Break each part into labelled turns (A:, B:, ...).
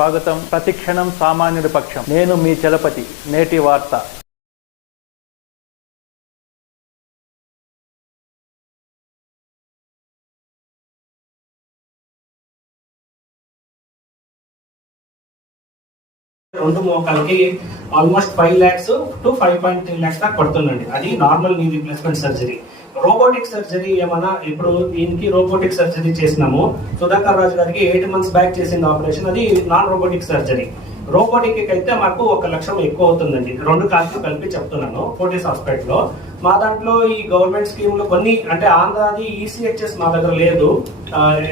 A: స్వాగతం ప్రతిక్షణం సామాన్యుడి పక్షం. నేను మీ చలపతి నేటి వార్త.
B: రెండు మోకాలకి almost five lakhs to five point three lakhs దాకా పడుతుందండి. అది normal knee replacement surgery robotic surgery ఏమన్నా ఇప్పుడు దీనికి రోబోటిక్ సర్జరీ చేసినాము. సుధాకర్ రాజు గారికి ఎయిట్ మంత్స్ బ్యాక్ చేసింది ఆపరేషన్. అది నాన్ రోబోటిక్ సర్జరీ. రోబోటిక్ అయితే మాకు ఒక లక్షం ఎక్కువ అవుతుందండి. రెండు కాల్స్ కలిపి చెప్తున్నాను. ఫోర్టీస్ హాస్పిటల్లో. మా దాంట్లో ఈ గవర్నమెంట్ స్కీమ్లు కొన్ని అంటే ఆంధ్రాది ఈసీహెచ్ఎస్ మా దగ్గర లేదు.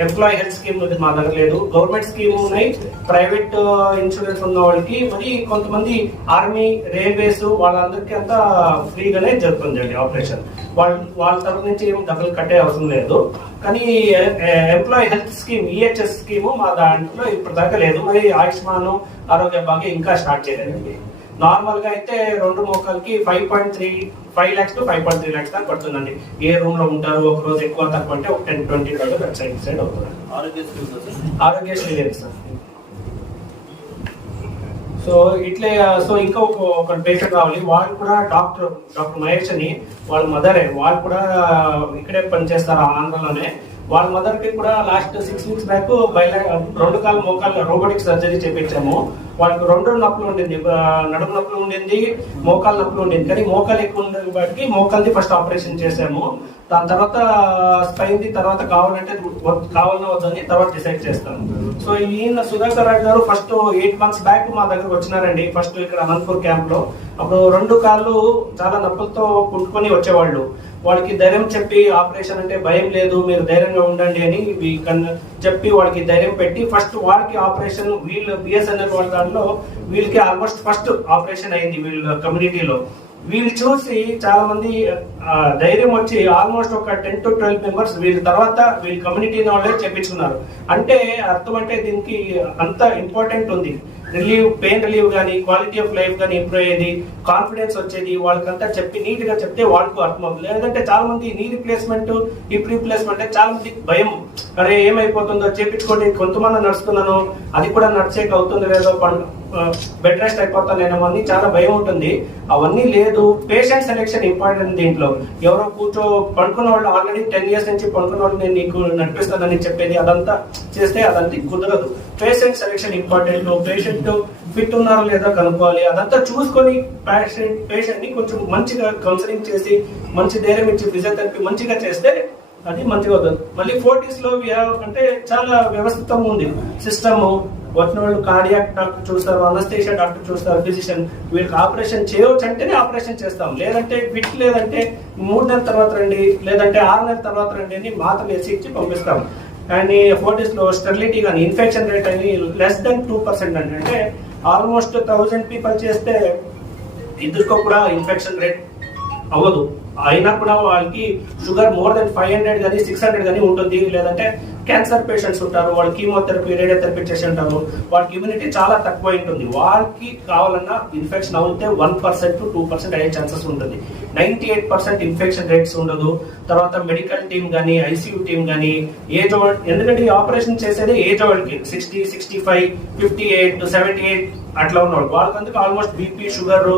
B: ఎంప్లాయీ హెల్త్ స్కీమ్ మా దగ్గర లేదు. గవర్నమెంట్ స్కీమ్ ఉన్నాయి. ప్రైవేట్ ఇన్సూరెన్స్ ఉన్న వాళ్ళకి మరి కొంతమంది ఆర్మీ రైల్వేస్ వాళ్ళందరికీ అంతా ఫ్రీగానే జరుగుతుంది అండి ఆపరేషన్. వాళ్ళ వాళ్ళ తరఫు నుంచి ఏం డబ్బులు కట్టే అవసరం లేదు. కానీ employee health scheme EHS scheme మా దాంట్లో ఇప్పుడు దాకా లేదు. మరి ఆయుష్మాన్ ఆరోగ్య భాగ్య ఇంకా స్టార్ట్ చేయలేదండి. నార్మల్గా అయితే రెండు మోకాలకి five point three five lakhs to five point three lakhs దాకా పడుతుందండి. ఏ రూమ్లో ఉంటారు ఒక రోజు ఎక్కువ తక్కువ అంటే ఒక టెన్ ట్వంటీ థౌసండ్ వెబ్ సైడ్ సైడ్ అవుతుంది. ఆరోగ్యశ్రీ లేదు సార్. సో ఇట్లే సో ఇంకా ఒక ఒక పేషెంట్ రావాలి. వాళ్ళు కూడా డాక్టర్ డాక్టర్ మహేష్ అని వాళ్ళ మదరే. వాళ్ళు కూడా ఇక్కడే పనిచేస్తారు ఆంధ్రలోనే. వాళ్ళ మదర్కి కూడా లాస్ట్ సిక్స్ వీక్స్ బ్యాక్ బయట రెండు కాలు మోకాళ్ళ రోబోటిక్ సర్జరీ చేపించాము. వాళ్ళకి రెండు నొప్పులు ఉండింది. నడుము నొప్పులు ఉండింది మోకాలు నొప్పులు ఉండింది. కానీ మోకాలు ఎక్కువ ఉండేది బట్టి మోకాళ్ళది ఫస్ట్ ఆపరేషన్ చేశాము. దాని తర్వాత అయింది తర్వాత కావాలంటే వద్ద- కావాలన్నా వద్దని తర్వాత డిసైడ్ చేస్తాను. సో ఈయన సుధాకర్ రాజు గారు ఫస్ట్ ఎయిట్ మంత్స్ బ్యాక్ మా దగ్గరకు వచ్చినారండి ఫస్ట్ ఇక్కడ అనంతపూర్ క్యాంప్లో అప్పుడు రెండు కాళ్ళు చాలా నొప్పులతో కుట్టుకొని వచ్చేవాళ్ళు. వాళ్ళకి ధైర్యం చెప్పి ఆపరేషన్ అంటే భయం లేదు మీరు ధైర్యంగా ఉండండి అని చెప్పి వాళ్ళకి ధైర్యం పెట్టి ఫస్ట్ వాళ్ళకి ఆపరేషన్ వీళ్ళు బిఎస్ఎన్ఎల్ వాళ్ళ దాంట్లో వీళ్ళకి ఆల్మోస్ట్ ఫస్ట్ ఆపరేషన్ అయింది వీళ్ళ కమ్యూనిటీలో. వీళ్ళు చూసి చాలా మంది ధైర్యం వచ్చి ఆల్మోస్ట్ ఒక టెన్ టు ట్వెల్వ్ మెంబర్స్ వీళ్ళ తర్వాత వీళ్ళ కమ్యూనిటీ వాళ్ళే చెప్పించుకున్నారు. అంటే అర్థం అంటే దీనికి అంత ఇంపార్టెంట్ ఉంది. రిలీవ్ పెయిన్ రిలీవ్ కానీ క్వాలిటీ ఆఫ్ లైఫ్ కానీ ఇంప్రూవ్ అయ్యేది కాన్ఫిడెన్స్ వచ్చేది వాళ్ళకంతా చెప్పి నీట్గా చెప్తే వాళ్ళకు అర్థం అవుతుంది. లేదంటే చాలా మంది నీ రీప్లేస్మెంట్ ఈ రీప్లేస్మెంట్ అంటే చాలా మందికి భయం. అరే ఏమైపోతుందో చేపించుకోండి కొంతమంది నడుస్తున్నాను అది కూడా నడిచేకి అవుతుంది లేదో బెడ్ రెస్ట్ అయిపోతానేమో అని చాలా భయం ఉంటుంది. అవన్నీ లేదు. పేషెంట్ సెలెక్షన్ ఇంపార్టెంట్ దీంట్లో. ఎవరో కూర్చో పడుకున్న వాళ్ళు ఆల్రెడీ టెన్ ఇయర్స్ నుంచి పడుకున్న వాళ్ళు నేను నీకు నడిపిస్తానని చెప్పేది అదంతా చేస్తే అదంతా కుదరదు. Patient selection important patient fit ఉన్నారో లేదో కనుక్కోవాలి. అదంతా చూసుకొని పేషెంట్ పేషెంట్ని కొంచెం మంచిగా కౌన్సిలింగ్ చేసి మంచి ధైర్యం ఇచ్చి ఫిజియోథెరపీ మంచిగా చేస్తే అది మంచిగా అవుతుంది. మళ్ళీ ఫోర్టీస్లో అంటే చాలా వ్యవస్థితం ఉంది. సిస్టమ్ వచ్చిన వాళ్ళు కార్డియాక్ డాక్టర్ చూస్తారు అనస్థేషియా డాక్టర్ చూస్తారు ఫిజిషియన్ వీళ్ళకి ఆపరేషన్ చేయవచ్చు అంటేనే ఆపరేషన్ చేస్తాం. లేదంటే ఫిట్ లేదంటే మూడు నెలల తర్వాత రండి లేదంటే ఆరు నెలల తర్వాత రండి అని మాత్రలు వేసి ఇచ్చి పంపిస్తాం. అండ్ ఫోర్టీస్లో స్టెరిలిటీ కానీ ఇన్ఫెక్షన్ రేట్ అని లెస్ దెన్ టూ పర్సెంట్ అండి. అంటే ఆల్మోస్ట్ థౌజండ్ పీపుల్ చేస్తే ఇద్దరికో కూడా ఇన్ఫెక్షన్ రేట్ అవ్వదు. అయినా కూడా వాళ్ళకి sugar more than five hundred కానీ సిక్స్ హండ్రెడ్ కానీ ఉంటుంది. లేదంటే క్యాన్సర్ పేషెంట్స్ ఉంటారు వాళ్ళు కీమోథెరపీ రేడియోథెరపీ చేసి ఉంటారు. వాళ్ళకి ఇమ్యూనిటీ చాలా తక్కువ ఉంటుంది. వాళ్ళకి కావాలన్నా ఇన్ఫెక్షన్ అవుతే one percent to two percent అయ్యే ఛాన్సెస్ ఉంటుంది. Ninety eight percent infection rates ఉండదు. తర్వాత మెడికల్ టీమ్ కానీ ఐసీయూ టీమ్ కానీ ఏజ్ ఎందుకంటే ఈ ఆపరేషన్ చేసేది ఏజ్ వాళ్ళకి sixty sixty five fifty eight seventy eight అట్లా ఉన్నాడు. వాళ్ళకందుకు ఆల్మోస్ట్ బీపీ షుగర్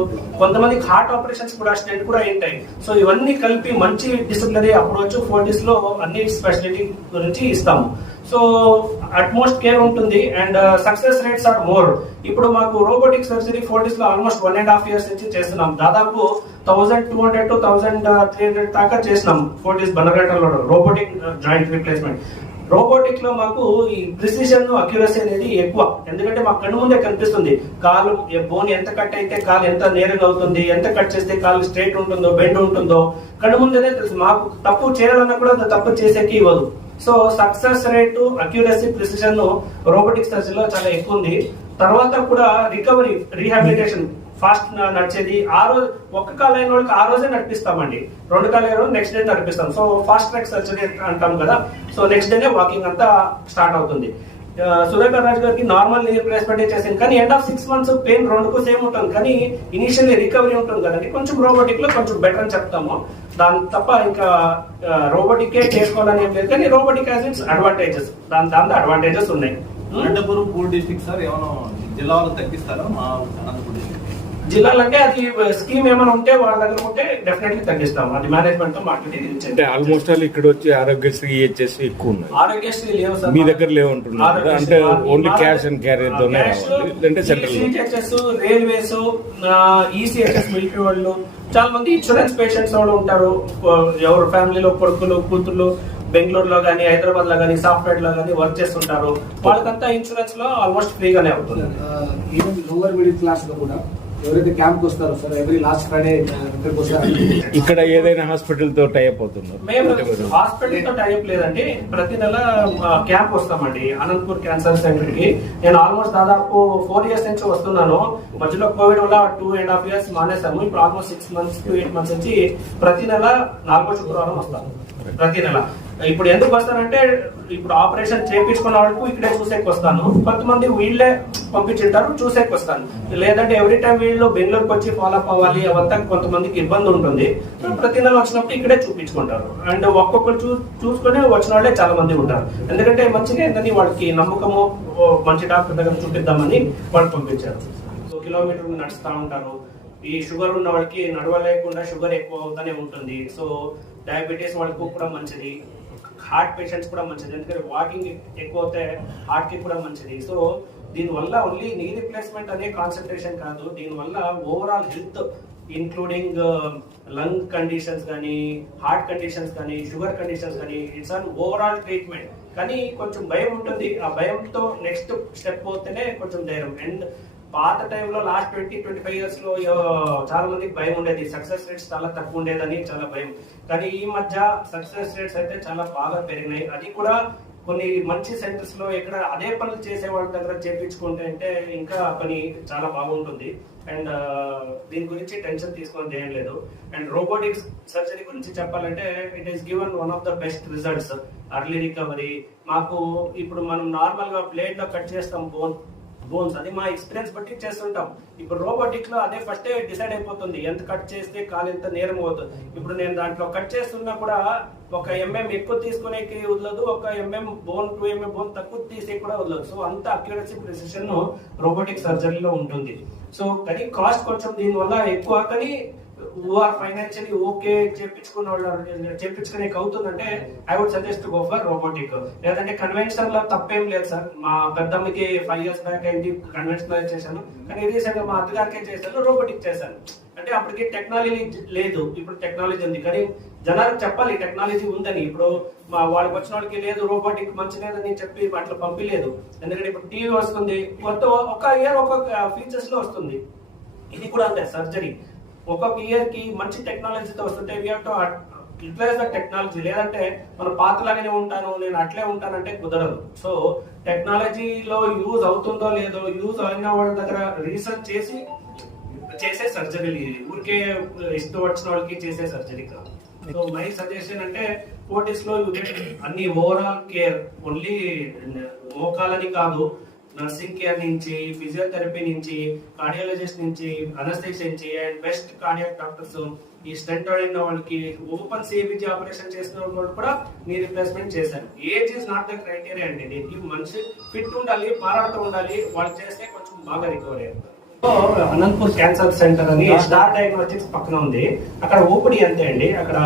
B: కొంతమందికి హార్ట్ ఆపరేషన్స్ కూడా అసిడెంట్ కూడా ఉంటాయి. సో ఇవన్నీ కలిపి మంచి డిసిప్లినరీ అప్రోచ్ ఫోర్టీస్లో అన్ని స్పెషాలిటీ గురించి ఇస్తాము. సో అట్మోస్ట్ కేర్ ఉంటుంది and success rates are more ఇప్పుడు మాకు robotic surgery ఫోర్టీస్లో almost one and half years నుంచి చేస్తున్నాం. దాదాపు thousand two hundred to thousand three hundred దాకా చేసినాం ఫోర్టీస్ బనగట్టలో రోబోటిక్ జాయింట్ రిప్లేస్మెంట్ రోబోటిక్లో మాకు ఈ ప్రిసిషన్ అక్యురసీ అనేది ఎక్కువ. ఎందుకంటే మాకు కన్ను ముందే కనిపిస్తుంది. కాలు బోన్ ఎంత కట్ అయితే కాలు ఎంత నేరుగా అవుతుంది ఎంత కట్ చేస్తే కాలు స్ట్రైట్ ఉంటుందో బెండ్ ఉంటుందో కన్ను ముందేనే తెలుసు. మాకు తప్పు చేయాలన్నా కూడా తప్పు చేసేకి ఇవ్వదు. So success rate accuracy precision robotic సర్జరీలో చాలా ఎక్కువ ఉంది. తర్వాత కూడా రికవరీ రీహాబిలిటేషన్. ఫాస్ట్ నడిచేది. ఆ రోజు ఒక్క కాలు అయిన వాళ్ళకి ఆ రోజే నడిపిస్తామండి. రెండు కాలు అయిన రోజు నెక్స్ట్ డే నడిపిస్తాం. సో ఫాస్ట్ ట్రాక్ సర్జరీ అంటాం కదా. సో నెక్స్ట్ డేనే వాకింగ్ అంతా స్టార్ట్ అవుతుంది. ఆ, సుధాకర్ రాజు గారికి నార్మల్ నీ రిప్లేస్మెంట్ చేసింది. కానీ end of six months pain రెండుకు సేమ్ ఉంటుంది. కానీ ఇనిషియల్లీ రికవరీ ఉంటుంది కదండి. కొంచెం రోబోటిక్లో కొంచెం బెటర్ అని చెప్తాము. దాని తప్ప ఇంకా రోబోటిక్ చేసుకోవాలని ఏం లేదు. కానీ రోబోటిక్ హ్యాస్ ఇట్స్ అడ్వాంటేజెస్ దాని దాంతో అడ్వాంటేజెస్ ఉన్నాయి.
C: అనంతపురం పూర్ డిస్ట్రిక్ట్ సార్ ఏమైనా జిల్లాలో తగ్గిస్తారా? మా అనంతపురం డిస్ట్రిక్ట్
B: జిల్లాలో అంటే అది స్కీమ్ ఏమైనా ఉంటే వాళ్ళ దగ్గర ఉంటే డెఫినెట్లీ తగ్గిస్తాం అది మేనేజ్మెంట్తో మాట్లాడి
D: అంటే ఆల్మోస్ట్ ఆల్ ఇక్కడ వచ్చి ఆరోగ్యశ్రీ ఈహెచ్ఎస్ ఎక్కువ ఉన్నాయి.
B: ఆరోగ్యశ్రీ లేవు సార్.
D: మీ దగ్గర లేవు అంటున్నారు? అంటే ఓన్లీ క్యాష్ అండ్ క్యారియర్ తోనే రావాలి. లేదంటే సెంట్రల్
B: రైల్వేస్ ఈసీహెచ్ఎస్ మిలిటరీ వాళ్ళు చాలా మంది ఇన్సూరెన్స్ పేషెంట్స్ వాళ్ళు ఉంటారు. ఎవరు ఫ్యామిలీలో కొడుకులు కూతుర్లు బెంగళూరులో కానీ హైదరాబాద్లో కానీ సాఫ్ట్వేర్లో కానీ వర్క్ చేస్తుంటారు. వాళ్ళకంతా ఇన్సూరెన్స్లో ఆల్మోస్ట్ ఫ్రీగానే అవుతుంది.
E: ఈవెన్ లోవర్ మిడిల్ క్లాస్లో కూడా ఎవరైతే క్యాంప్ వస్తారో సార్ ఎవ్రీ లాస్ట్ ఫ్రైడే ఇక్కడికి వస్తారు.
D: ఇక్కడ ఏదైనా హాస్పిటల్తో టైప్ అవుతున్నారు
B: మేము హాస్పిటల్తో టైప్ లేదండి. ప్రతి నెల క్యాంప్ వస్తామండి. అనంతపూర్ క్యాన్సర్ సెంటర్కి. నేను ఆల్మోస్ట్ దాదాపు ఫోర్ ఇయర్స్ నుంచి వస్తున్నాను. మధ్యలో కోవిడ్ వల్ల టూ అండ్ హాఫ్ ఇయర్స్ మానేసాము ఇప్పుడు almost six months to eight months నుంచి ప్రతి నెల నాలుగో శుక్రవారం వస్తాను ప్రతి నెల. ఇప్పుడు ఎందుకు వస్తానంటే ఇప్పుడు ఆపరేషన్ చేయించుకున్న వాళ్ళకు ఇక్కడే చూసేకి వస్తాను. కొంతమంది వీళ్ళే పంపించుంటారు చూసేకి వస్తాను. లేదంటే ఎవ్రీ టైం వీళ్ళు బెంగళూరుకి వచ్చి ఫాలో అప్ అవ్వాలి అవంతా కొంతమందికి ఇబ్బంది ఉంటుంది. ప్రతి నెల వచ్చినప్పుడు ఇక్కడే చూపించుకుంటారు. అండ్ ఒక్కొక్కరు చూ చూసుకునే వచ్చిన వాళ్ళే చాలా మంది ఉంటారు. ఎందుకంటే మంచిగా ఏంటని వాళ్ళకి నమ్మకము ఓ మంచి డాక్టర్ దగ్గర చూపిద్దామని వాళ్ళు పంపించారు. సో కిలోమీటర్ నడుస్తూ ఉంటారు. ఈ షుగర్ ఉన్న వాళ్ళకి నడవలేకుండా షుగర్ ఎక్కువ అవుతానే ఉంటుంది. సో డయాబెటీస్ వాళ్ళకు కూడా మంచిది. హార్ట్ పేషెంట్స్ కూడా మంచిది. ఎందుకంటే వాకింగ్ ఎక్కువ అవుతే హార్ట్కి కూడా మంచిది. సో దీనివల్ల ఓన్లీ నీ రిప్లేస్మెంట్ అనే కాన్సన్ట్రేషన్ కాదు. దీనివల్ల overall health including lung conditions కానీ హార్ట్ కండిషన్స్ కానీ షుగర్ కండిషన్స్ కానీ ఇట్స్ అన్ ఓవరాల్ ట్రీట్మెంట్ కానీ కొంచెం భయం ఉంటుంది. ఆ భయంతో నెక్స్ట్ స్టెప్ పోతేనే కొంచెం ధైర్యం. అండ్ పాత టైంలో లాస్ట్ ట్వంటీ ట్వంటీ ఫైవ్ ఇయర్స్లో చాలా మందికి భయం ఉండేది. సక్సెస్ రేట్స్ చాలా తక్కువ ఉండేదని చాలా భయం. కానీ ఈ మధ్య సక్సెస్ రేట్స్ అయితే చాలా బాగా పెరిగినాయి. అది కూడా కొన్ని మంచి సెంటర్స్లో ఇక్కడ అదే పనులు చేసే వాళ్ళ దగ్గర చేపించుకుంటే అంటే ఇంకా పని చాలా బాగుంటుంది. అండ్ దీని గురించి టెన్షన్ తీసుకొని చేయలేదు లేదు. అండ్ రోబోటిక్స్ సర్జరీ గురించి చెప్పాలంటే it is given one of the best results early recovery మాకు ఇప్పుడు మనం నార్మల్గా ప్లేట్లో కట్ చేస్తాం బోన్ బోన్స్ అది మా ఎక్స్పీరియన్స్ బట్టి చేస్తుంటాం. ఇప్పుడు రోబోటిక్లో అదే ఫస్ట్ డిసైడ్ అయిపోతుంది ఎంత కట్ చేస్తే కాలు ఎంత నేరం అవుతుంది. ఇప్పుడు నేను దాంట్లో కట్ చేస్తున్నా కూడా ఒక ఎంఎం ఎక్కువ తీసుకునేకి వదలదు ఒక mm bone two mm bone తక్కువ తీసే కూడా వదలదు. సో అంత అక్యురసీ ప్రిసిషన్ రోబోటిక్ సర్జరీలో ఉంటుంది. సో కానీ కాస్ట్ కొంచెం దీనివల్ల ఎక్కువ కానీ ఆర్ ఫైనాన్షియలీ ఓకే చేపించుకున్న వాళ్ళు చేపించుకునే అవుతుందంటే I would suggest go for robotic లేదంటే కన్వెన్షన్లో తప్పేం లేదు సార్. మా పెద్దమ్మకి ఫైవ్ ఇయర్స్ బ్యాక్ అయింది కన్వెన్షన్ చేశాను. కానీ రీసెంట్ మా అత్తగారికి చేశాను రోబోటిక్ చేశాను. అంటే అప్పటికి టెక్నాలజీ లేదు. ఇప్పుడు టెక్నాలజీ ఉంది. కానీ జనాలకు చెప్పాలి టెక్నాలజీ ఉందని. ఇప్పుడు మా వాళ్ళకి వచ్చిన వాళ్ళకి లేదు రోబోటిక్ మంచి లేదని చెప్పి అట్లా పంపిలేదు. ఎందుకంటే ఇప్పుడు టీవీ వస్తుంది కొత్త ఒక ఇయర్ ఒక్కొక్క ఫీచర్స్లో వస్తుంది. ఇది కూడా అంతే సర్జరీ ఒక్కొక్క ఇయర్కి మంచి టెక్నాలజీతో వస్తుంటే we to utilize the technology లేదంటే మనం పాతలాగానే ఉంటాను నేను అట్లే ఉంటానంటే కుదరదు. సో టెక్నాలజీలో యూజ్ అవుతుందో లేదో యూజ్ అయిన వాళ్ళ దగ్గర రీసెర్చ్ చేసి చేసే సర్జరీ ఊరికే ఇస్తూ వచ్చిన వాళ్ళకి చేసే సర్జరీ కాదు. సో మై సజెషన్ అంటే ఫోర్టీస్లో అన్ని ఓవరాల్ కేర్ ఓన్లీ మోకాలని కాదు. నర్సింగ్ కేర్ నుంచి ఫిజియోథెరపీ నుంచి కార్డియాలజిస్ట్ నుంచి అనస్థెసియా నుంచి అండ్ బెస్ట్ కార్డియాక్ డాక్టర్స్ ఈ స్టెంట్ అయిన వాళ్ళకి ఓపెన్ సిబిజీ ఆపరేషన్ చేసిన వాళ్ళు కూడా నీ రిప్లేస్మెంట్ చేశాను age is not the criteria అండి. దీనికి మనిషి ఫిట్ ఉండాలి పారాడుతూ ఉండాలి వాళ్ళు చేస్తే కొంచెం బాగా రికవరీ అవుతారు అనంతపూర్ క్యాన్సర్ సెంటర్ అని స్టార్ డయాగ్నోస్టిక్స్ పక్కన ఉంది. అక్కడ ఓపిడి అంతే అండి. అక్కడ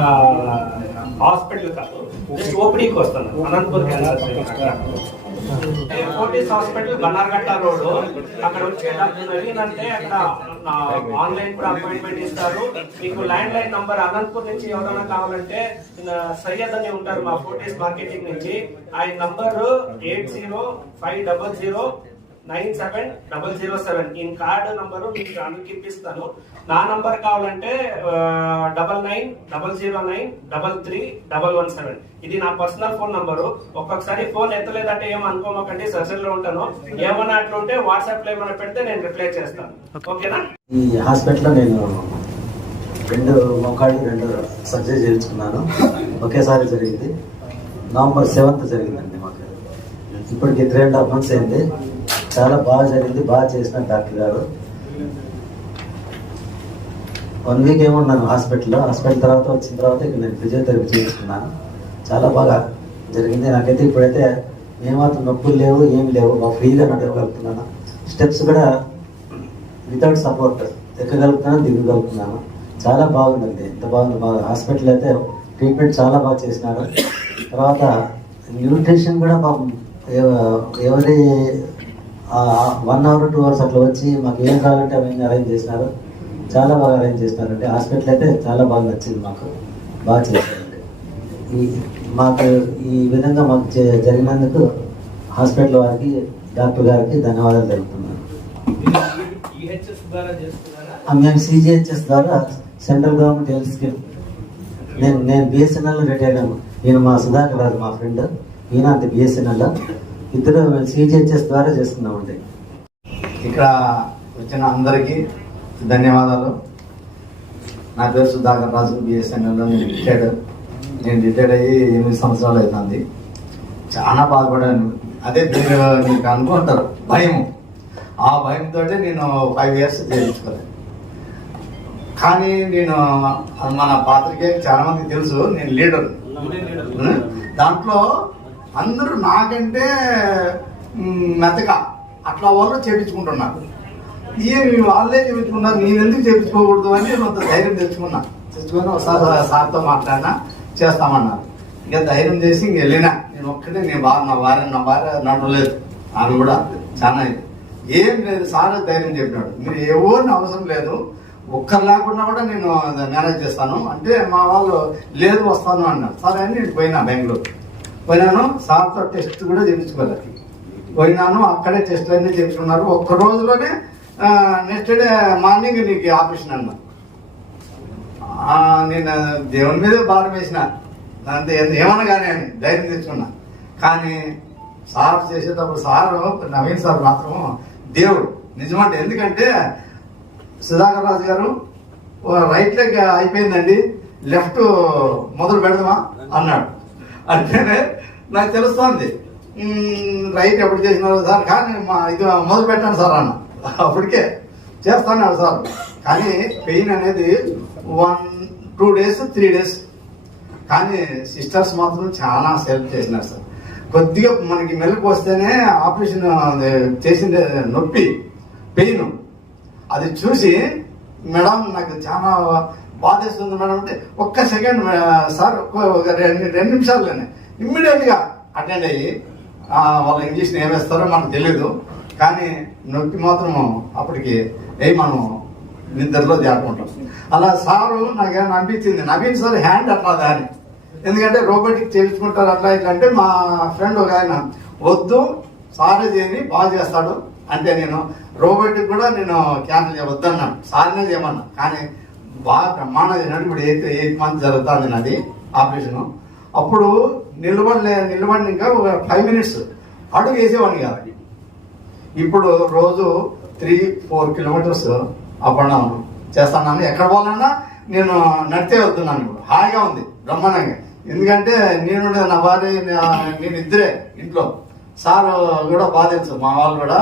B: హాస్పిటల్ కాదు. జస్ట్ ఓపిడికి వస్తాను Anantapur cancer centre Fortis hospital Bannerghatta road అక్కడ వచ్చి అంటే అక్కడ ఆన్లైన్ కూడా అపాయింట్మెంట్ ఇస్తారు. మీకు ల్యాండ్ లైన్ నంబర్ అనంతపూర్ నుంచి ఎవరైనా కావాలంటే సయ్యద్ అని ఉంటారు మా ఫోర్టీస్ మార్కెటింగ్ నుంచి. ఆయన number eight zero five double zero nine seven double zero seven. ఈ కార్డు నంబరు మీకు అందరికి ఇప్పిస్తాను. నా నంబర్ కావాలంటే double nine double zero nine double three double one seven. ఇది నా పర్సనల్ ఫోన్ నంబరు. ఒక్కొక్కసారి ఫోన్ ఎత్తలేదంటే ఏం అనుకోమాకండి సర్జరీలో ఉంటాను. ఏమన్నా అట్లా ఉంటే వాట్సాప్లో ఏమైనా పెడితే నేను రిప్లై చేస్తాను. ఓకేనా?
F: ఈ హాస్పిటల్లో నేను రెండు మోకాళ్ళు రెండు సర్జరీ చేయించుకున్నాను. ఒకేసారి జరిగింది. నవంబర్ సెవెంత్ జరిగిందండి మాకు. ఇప్పటికి త్రీ అండ్ హాఫ్ మంత్స్ అయింది. చాలా బాగా జరిగింది బాగా చేసిన డాక్టర్ గారు. వన్ వీక్ ఏమున్నాను హాస్పిటల్లో. హాస్పిటల్ తర్వాత వచ్చిన తర్వాత ఇక నేను ఫిజియోథెరపీ చేయించుకున్నాను చాలా బాగా జరిగింది. నాకైతే ఇప్పుడైతే ఏమాత్రం నొప్పులు లేవు ఏం లేవు. బాగా ఫ్రీగా నడవగలుగుతున్నాను. స్టెప్స్ కూడా వితౌట్ సపోర్ట్ ఎక్కగలుగుతున్నాను దిగగలుగుతున్నాను. చాలా బాగుందండి. ఎంత బాగుంది. బాగా హాస్పిటల్ అయితే ట్రీట్మెంట్ చాలా బాగా చేసినారు. తర్వాత న్యూట్రిషన్ కూడా పాపం ఎవరి వన్ అవర్ టూ అవర్స్ అట్లా వచ్చి మాకు ఏం కావాలంటే అవన్నీ అరేంజ్ చేసినారు చాలా బాగా అరేంజ్ చేసినారండి హాస్పిటల్ అయితే చాలా బాగా నచ్చింది మాకు బాగా చేశారండి ఈ మాకు ఈ విధంగా మాకు జ- జరిగినందుకు హాస్పిటల్ వారికి డాక్టర్ గారికి ధన్యవాదాలు తెలుపుతున్నాను మేము సిజిహెచ్ఎస్ ద్వారా సెంట్రల్ గవర్నమెంట్ హెల్త్ స్కీమ్ నేను నేను బిఎస్ఎన్ఎల్ రిటైర్ నేను ఈయన మా సుధాకర్ రాజు మా ఫ్రెండ్ ఈయన అంతే బిఎస్ఎన్ఎల్ ఇద్దరు సిజిహెచ్ఎస్ ద్వారా చేస్తున్నామండి.
G: ఇక్కడ వచ్చిన అందరికీ ధన్యవాదాలు. నా పేరు సుధాకర్ రాజు బిఎస్ఎన్ఎల్లో నేను రిటైర్డ్ నేను రిటైర్డ్ అయ్యి ఎనిమిది సంవత్సరాలు అవుతుంది. చాలా బాధపడాను. అదే మీరు మీకు అనుకుంటారు. భయం. ఆ భయంతో నేను ఫైవ్ ఇయర్స్ చేయించుకోలేదు కానీ నేను మన పాత్రికే చాలా మందికి తెలుసు నేను లీడర్ దాంట్లో అందరూ నాకంటే మెతక మెత్తగా. అట్లా వాళ్ళు చేపించుకుంటున్నారు. ఏమి వాళ్ళే చేపించుకున్నారు నేను ఎందుకు చేపించుకోకూడదు అని నేను కొంత ధైర్యం తెచ్చుకున్నా. తెచ్చుకొని ఒకసారి సార్తో మాట్లాడినా చేస్తామన్నారు. ఇంకా ధైర్యం చేసి ఇంక వెళ్ళినా. నేను ఒక్కటే నేను బాగా నా భార్య నా భార్య నడవలేదు ఆమె కూడా చాలా ఏం లేదు సార్ ధైర్యం చెప్పినాడు. మీరు ఎవరిని అవసరం లేదు. ఒక్కరు లేకుండా కూడా నేను మేనేజ్ చేస్తాను. అంటే మా వాళ్ళు లేదు వస్తాను అన్నారు. సరే అని నేను పోయినా బెంగళూరు. పోయినాను సార్తో టెస్ట్ కూడా చేయించుకోలేదు పోయినాను అక్కడే టెస్ట్ అన్నీ చేయించుకున్నారు. ఒక్క రోజులోనే నెక్స్ట్ డే మార్నింగ్ నీకు ఆపరేషన్ అన్నా. నేను దేవుని మీద భారం వేసిన. అంతే ఏమన్నా కానీ అని ధైర్యం తెచ్చుకున్నా. కానీ సార్ చేసేటప్పుడు సార్ నవీన్ సార్ మాత్రం దేవుడు. నిజమంటే ఎందుకంటే సుధాకర్ రాజు గారు రైట్ లెగ్ అయిపోయిందండి. లెఫ్ట్ మొదలు పెడదామా? అన్నాడు. అంటేనే నాకు తెలుస్తోంది. రైట్ ఎప్పుడు చేసినారు సార్? కానీ మా ఇది మొదలు పెట్టాను సార్ అన్న. అప్పటికే చేస్తాను సార్. కానీ పెయిన్ అనేది one two days three days. కానీ సిస్టర్స్ మాత్రం చాలా సెల్ఫ్ చేసినారు సార్. కొద్దిగా మనకి మెలకు వస్తేనే ఆపరేషన్ అది నొప్పి పెయిన్. అది చూసి మేడం నాకు చాలా బాధేస్తుంది మేడం అంటే ఒక్క సెకండ్ సార్ ఒక్క- ఒక రెండు రెండు నిమిషాల్లోనే. ఇమ్మీడియట్గా అటెండ్ అయ్యి వాళ్ళ ఇంజక్షన్ ఏమేస్తారో మనకు తెలియదు కానీ నొప్పి మాత్రం అప్పటికి ఏ మనం నిద్రలో జారుకుంటాం. అలా సారు నాకు అనిపించింది నవీన్ సార్ హ్యాండ్ అట్లా దాని ఎందుకంటే రోబోటిక్ చేయించుకుంటారు అట్లా ఇట్లా అంటే మా ఫ్రెండ్ ఒక ఆయన వద్దు సారే చేయని బాగా చేస్తాడు. అంటే నేను రోబోటిక్ కూడా నేను క్యాన్సిల్ చేయవద్దన్నాను సార్నే చేయమన్నా. కానీ బాగా బ్రహ్మాండం చేసినట్టు ఇప్పుడు ఎయిత్ ఎయిత్ మంత్ జరుగుతుంది నాది ఆపరేషన్. అప్పుడు నిలబడలే నిలబడి ఇంకా ఒక ఫైవ్ మినిట్స్ అడుగు వేసేవాడిని కాదు. ఇప్పుడు రోజు three four kilometres up and down ఎక్కడ పోవాలన్నా నేను నడితే వెళ్తున్నాను ఇప్పుడు. హాయిగా ఉంది బ్రహ్మాండంగా. ఎందుకంటే నేను నా భార్య నేను ఇద్దరే ఇంట్లో. సార్ కూడా బాగా తెలుసు మా వాళ్ళు కూడా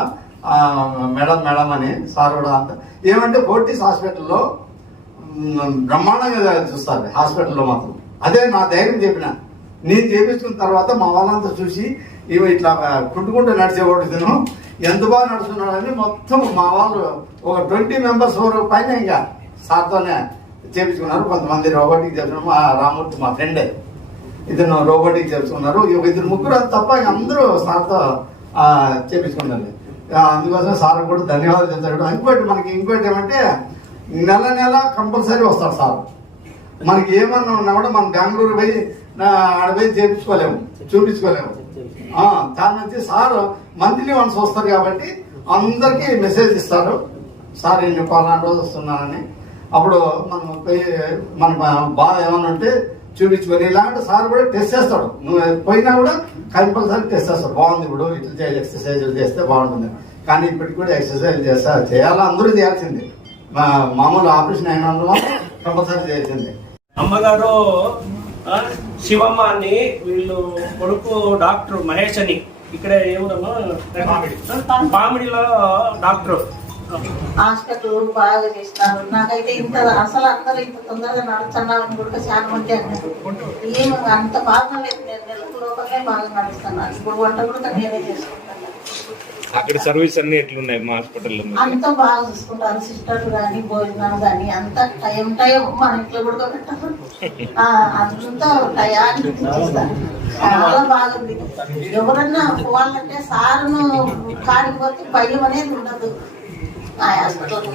G: మేడం మేడం అని. సార్ కూడా అంత. ఏమంటే ఫోర్టీస్ హాస్పిటల్లో బ్రహ్మాండంగా చూస్తారు హాస్పిటల్లో మాత్రం. అదే నా ధైర్యం చెప్పిన. నేను చేపించుకున్న తర్వాత మా వాళ్ళంతా చూసి ఇవి ఇట్లా కుట్టుకుంటూ నడిచేవాడు ఇతను. ఎంత బాగా నడుస్తున్నాడని మొత్తం మా వాళ్ళు ఒక ట్వంటీ మెంబర్స్ వరకు పైన ఇంకా సార్తోనే చేపించుకున్నారు. కొంతమంది రోబోటిక్ చేపించుకున్నారు ఆ రామూర్తి మా ఫ్రెండే ఇతను రోబోటిక్ చేపించుకున్నారు. ఒక ఇద్దరు ముగ్గురు అది తప్ప అందరూ సార్తో చేపించుకున్నారు అందుకోసం సార్ కూడా ధన్యవాదాలు చెప్తాడు ఇంకోటి మనకి ఇంకోటి ఏమంటే నెల నెల కంపల్సరీ వస్తారు సార్. మనకి ఏమన్నా ఉన్నా కూడా మనం బెంగళూరు పోయి ఆ, ఆడ పోయి చూపించుకోలేము. దాని నుంచి సార్ మంత్లీ వన్స్ వస్తారు కాబట్టి అందరికీ మెసేజ్ ఇస్తారు సార్ నేను పలానా రోజు వస్తున్నానని. అప్పుడు మనం పోయి మన బాధ ఏమన్నా ఉంటే చూపించుకొని ఇలాంటి సార్ కూడా టెస్ట్ చేస్తాడు. నువ్వు పోయినా కూడా కంపల్సరీ టెస్ట్ చేస్తాడు. బాగుంది ఇప్పుడు ఇట్లా చేయాలి ఎక్సర్సైజ్లు చేస్తే బాగుంటుంది. కానీ ఇప్పటికి కూడా ఎక్సర్సైజ్ చేస్తా చేయాలా అందరూ చేయాల్సిందే. మామూలు ఆపరేషన్ అయిన కంపల్సరీ చేయాల్సిందే
B: అమ్మగారు శివమ్మ అని వీళ్ళు కొడుకు డాక్టర్ మహేష్ అని ఇక్కడ ఏమన్నా పామిడిలో డాక్టర్.
H: హాస్పిటల్ బాగా చేస్తారు నాకైతే ఇంత అసలు అందరూ ఇంత తొందరగా నడుస్తున్నామని కూడా చాలా మంది అన్నారు. ఏం అంత బాగా లేదు. నేను నెలకు లోపలే బాగా నడుస్తున్నాను. ఇప్పుడు వంట కూడా నేనే చేసుకుంటాను
D: అక్కడ సర్వీస్ అన్ని ఎట్లున్నాయి? మా హాస్పిటల్లో
H: అంత బాగా చూసుకుంటారు. సిస్టర్లు కానీ భోజనాలు కానీ అంత టైం టైం మన ఇంట్లో కూడా పెట్టారు ఆ, అంత చాలా బాగుంది. ఎవరన్నా పోవాలంటే సారును కాడిపోతే భయం అనేది ఉండదు. ఆ హాస్పిటల్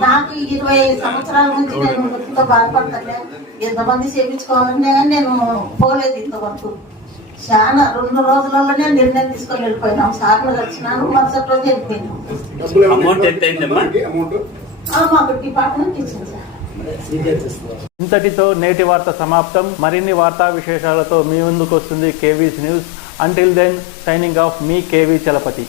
H: నాకు ఇరవై సంవత్సరాల నుంచి నేను నొప్పితో బాధపడతాను. ఎంతమంది చేయించుకోవాలంటే కానీ నేను పోలేదు ఇంతవరకు. చాలా రెండు రోజులలోనే నిర్ణయం తీసుకొని వెళ్ళిపోయినాం. సార్లు వచ్చినాను మరుసటి రోజు వెళ్ళిపోయినాం. మాకు డిపార్ట్మెంట్ ఇచ్చింది సార్.
A: ఇంతటితో నేటి వార్త సమాప్తం. మరిన్ని వార్తా విశేషాలతో మీ ముందుకు వస్తుంది KV's news. Until then signing off మీ కేవీ చలపతి.